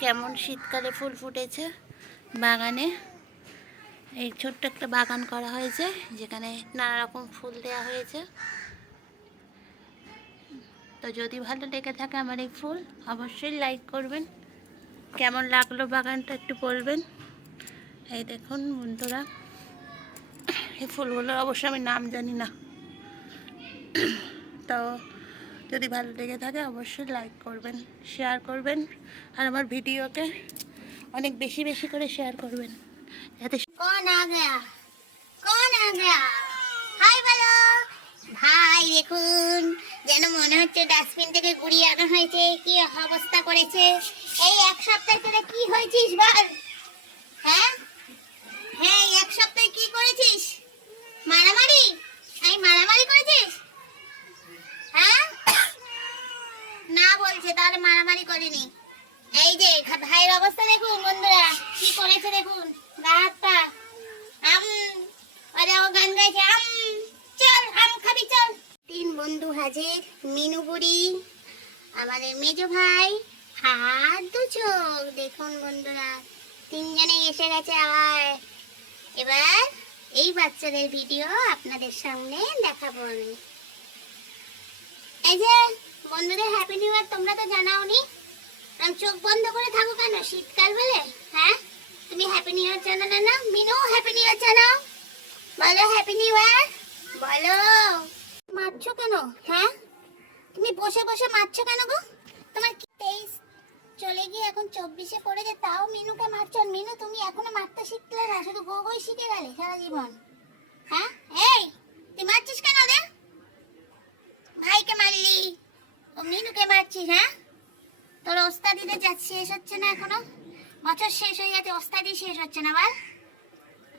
কেমন শীতকালে ফুল ফুটেছে বাগানে। এই ছোট্ট একটা বাগান করা হয়েছে, যেখানে নানা রকম ফুল দেওয়া হয়েছে। তো যদি ভালো লেগে থাকে আমার এই ফুল, অবশ্যই লাইক করবেন। কেমন লাগল বাগানটা একটু বলবেন। এই দেখুন বন্ধুরা, এই ফুলগুলোর অবশ্য আমি নাম জানি না। তো যদি ভালো লেগে থাকে অবশ্যই লাইক করবেন শেয়ার করবেন, আর আমার ভিডিওকে অনেক বেশি বেশি করে শেয়ার করবেন। যাতে কোন আ গয়া কোন আ গয়া ভাই, দেখুন, যেন মনে হচ্ছে ডাস্টবিন থেকে ঘুরিয়ে আনা হয়েছে, কি অবস্থা করেছে। এই এক সপ্তাহ ধরে কি হয়েছিস বল? হ্যাঁ? হ্যাঁ এক সপ্তাহে কি করেছিস? মারামারি? এই মারামারি করেছিস? বলছে মারামারি করিনি। এই যে ভাইয়ের অবস্থা দেখুন, বন্ধুরা, কি করেছে দেখুন, গা হাত আম, আরে ও গান গাইছে, আম, চল, আম খাবি, চল। তিন বন্ধু হাজির, মিনু বুড়ি, আমাদের মেজো ভাই আর দু চোখ। দেখুন বন্ধুরা, তিনজনে এসে গেছে আবার। এবার এই বাচ্চাদের ভিডিও আপনাদের সামনে দেখাবো আমি। এই যে বন্ধুদের হ্যাপি নিউ ইয়ার তোমরা তো জানাওনি। আমি চোখ বন্ধ করে থাকো কেন? শীতকাল বলে? হ্যাঁ? তুমি হ্যাপি নিউ ইয়ার জানালে না? মিনু হ্যাপি নিউ ইয়ার জানাও। বলো হ্যাপি নিউ ইয়ার বলো। মারছো কেন? হ্যাঁ? তুমি বসে বসে মারছো কেন গো? তোমার কি তেইশ চলে গিয়ে এখন চব্বিশে পড়েছে, তাও মিনুকে মারছো। মিনু, তুমি এখনও মারতে শিখলে না, শুধু গো গোই শিখে গেলে সারা জীবন। হ্যাঁ? এই, তুই মারছিস কেন ওদের? ভাইকে মারলি। ও মিনুকে মারছিস হ্যাঁ? তোর ওস্তাদিতে যা, শেষ হচ্ছে না এখনও? বছর শেষ হয়ে যাচ্ছে ওস্তাদি শেষ হচ্ছে না, বল।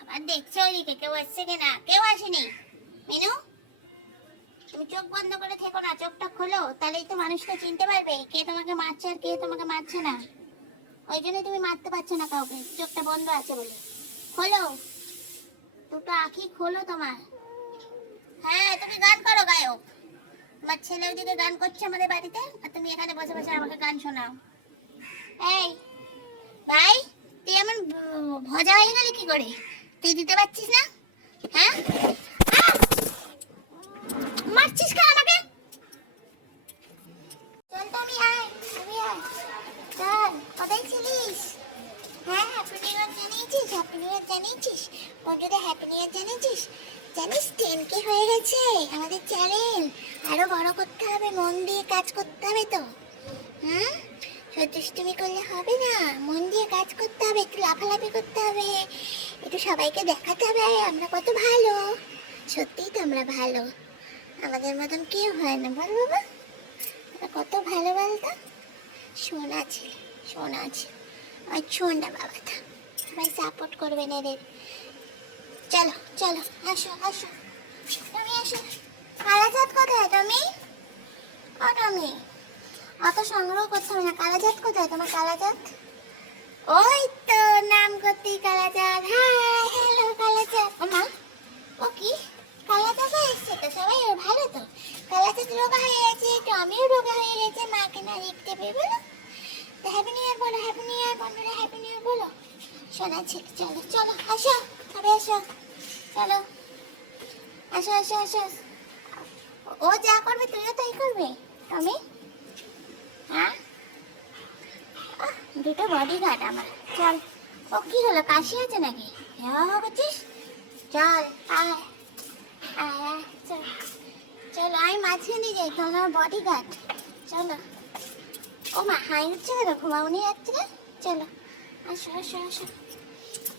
আবার দেখছে ওইদিকে কেউ এসছে কিনা? কেউ আসেনি? মিনু? তুমি চোখ বন্ধ করে থেকো না, চোখটা খোলো, তাহলেই তো মানুষকে চিনতে পারবে কে তোমাকে মারছে আর কে তোমাকে মারছে না। ওই জন্য তুমি মারতে পারছ না কাউকে, চোখটা বন্ধ আছে বলে। খোলো। দুটো আঁখি খোলো তোমার। হ্যাঁ তুমি গান করো, গায়ক। আমার ছেলে ওইদিকে গান করছে আমাদের বাড়িতে, আর তুমি এখানে বসে বসে আমাকে গান শোনাও। এই, ভাই, তুই এমন ভজা হয়ে গেলি কি করে? তুই দিতে পারছিস না? হ্যাঁ? মারছিস কেন আমাকে? চল তো আমি আয় আমি আয়। চল কোথায় ছিলিস হ্যাঁ হ্যাপি নিউ ইয়ার জানিয়েছিস হ্যাপি নিউ ইয়ার জানিয়েছিস? বন্ধুদের হ্যাপি নিউ ইয়ার জানিয়েছিস? জানিস টেন কে হয়ে গেছে? আমাদের চ্যানেল আরও বড় করতে হবে, মন দিয়ে কাজ করতে হবে তো। হুম? সত্যিষ্টমি করলে হবে না। মন দিয়ে কাজ করতে হবে, একটু লাফালাফি করতে হবে, একটু সবাইকে দেখাতে হবে, আমরা কত ভালো। সত্যিই তো আমরা ভালো। আমাদের মতন কেউ হয় না। বল বাবা, আমরা কত ভালো বলতো? সোনা ছেলে সোনা ছেলে। আর সোনা বাবাটা। সবাই সাপোর্ট করবেন এদের। চলো চলো, আসো আসো। তুমি আসো কালাজাত কোথায় তুমি? ও, তুমি। অত সংগ্রহ করতে হবে না। কালাজাত কোথায় তোমার কালাজাত? ওই তো নাম করতেই কালাজাত। Hi hello কালাজাত। মা। ও, কি? কালাজাত এসছে তো? সবাই ওর ভালো তো? কালাজাত রোগা হয়ে গেছে টমিও রোগা হয়ে গেছে। মাকে না দেখতে পেয়ে বলো। হ্যাপি নিউ ইয়ার বলো হ্যাপি নিউ ইয়ার বন্ধুরা হ্যাপি নিউ ইয়ার বলো। শোনা চলো চলো, আসো, তবে আসো। চলো। আসো আসো আসো। ও যা করবে, তুইও তাই করবে। আমি হ্যাঁ? দুটো বডি গার্ড আমার। চল। ও কি হলো, কাশি আছে নাকি? হ্যাঁ করছিস? চল, আয়। আয় চল। চলো, আমি মাঝখানে যাই, তোমার বডি গার্ড চলো। ও মা, হাই উঠছে কেন? ঘুমাওনি যাচ্ছে চলো। আসো আসো আসো।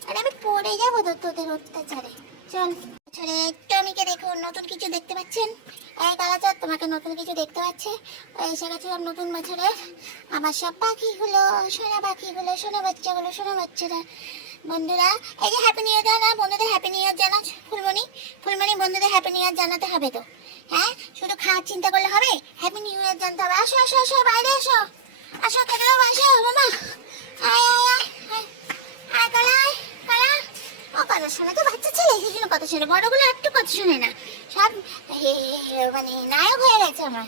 আরে, আমি পড়ে যাব তো তোদের অত্যাচারে। চল ছেড়ে টমিকে দেখুন নতুন কিছু দেখতে পাচ্ছেন? এই কালাচার তোমাকে নতুন কিছু দেখতে পাচ্ছে। এসে গেছিলাম নতুন বছরের আমার সব পাখিগুলো, সোনা পাখিগুলো, সোনা বাচ্চাগুলো, সোনা বাচ্চারা। বন্ধুরা, এই যে হ্যাপি নিউ ইয়ার জানা, বন্ধুদের হ্যাপি নিউ ইয়ার জানা, ফুলমণি। ফুলমণি, বন্ধুদের হ্যাপি নিউ ইয়ার জানাতে হবে তো। হ্যাঁ? শুধু খাওয়ার চিন্তা করলে হবে? হ্যাপি নিউ ইয়ার জানতে হবে। আসো আসো আসো, বাইরে আসো। আসো খেতে আসো, মামা। আয় আয় আয়। ও কথা শোনে তো বাচ্চা ছেলে, সেই কথা শোনে, বড়গুলো একটু কথা শোনে না। সব মানে নায়ক হয়ে গেছে আমার।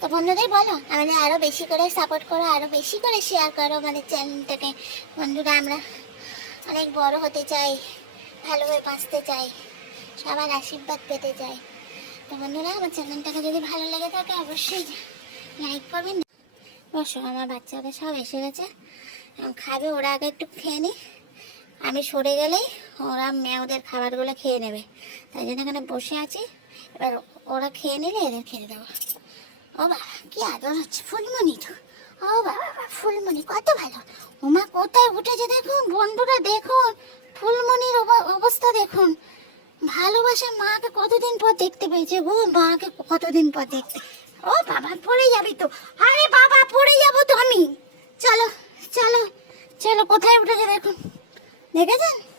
তো বন্ধুদের বলো, আমাদের আরও বেশি করে সাপোর্ট করো আরও বেশি করে শেয়ার করো আমাদের চ্যানেলটাকে বন্ধুরা, আমরা অনেক বড় হতে চাই ভালোভাবে বাঁচতে চাই, সবার আশীর্বাদ পেতে চাই। তো বন্ধুরা, আমার চ্যানেলটাকে যদি ভালো লেগে থাকে, অবশ্যই লাইক করবেন। বসো, আমার বাচ্চারা সব এসে গেছে। খাবে, ওরা আগে একটু খেয়ে নি। আমি সরে গেলেই ওরা মেয়েদের খাবারগুলো খেয়ে নেবে। তাই জন্য এখানে বসে আছি। এবার ওরা খেয়ে নিলে এদের খেতে দেবো। ও বাবা, কি আদর হচ্ছে। ফুলমণি তো। ও বাবা ফুলমণি কত ভালো। ওমা কোথায় উঠেছে দেখুন। বন্ধুরা, দেখুন। ফুলমণির অব- অবস্থা দেখুন। ভালোবাসা মাকে কতদিন পর দেখতে পেয়েছে গো? মাকে কতদিন পর দেখতে? ও বাবা, পড়ে যাবি তো। আরে বাবা, পড়ে যাব তো আমি। চলো চলো চলো, কোথায় উঠেছে দেখুন। দেখেছেন?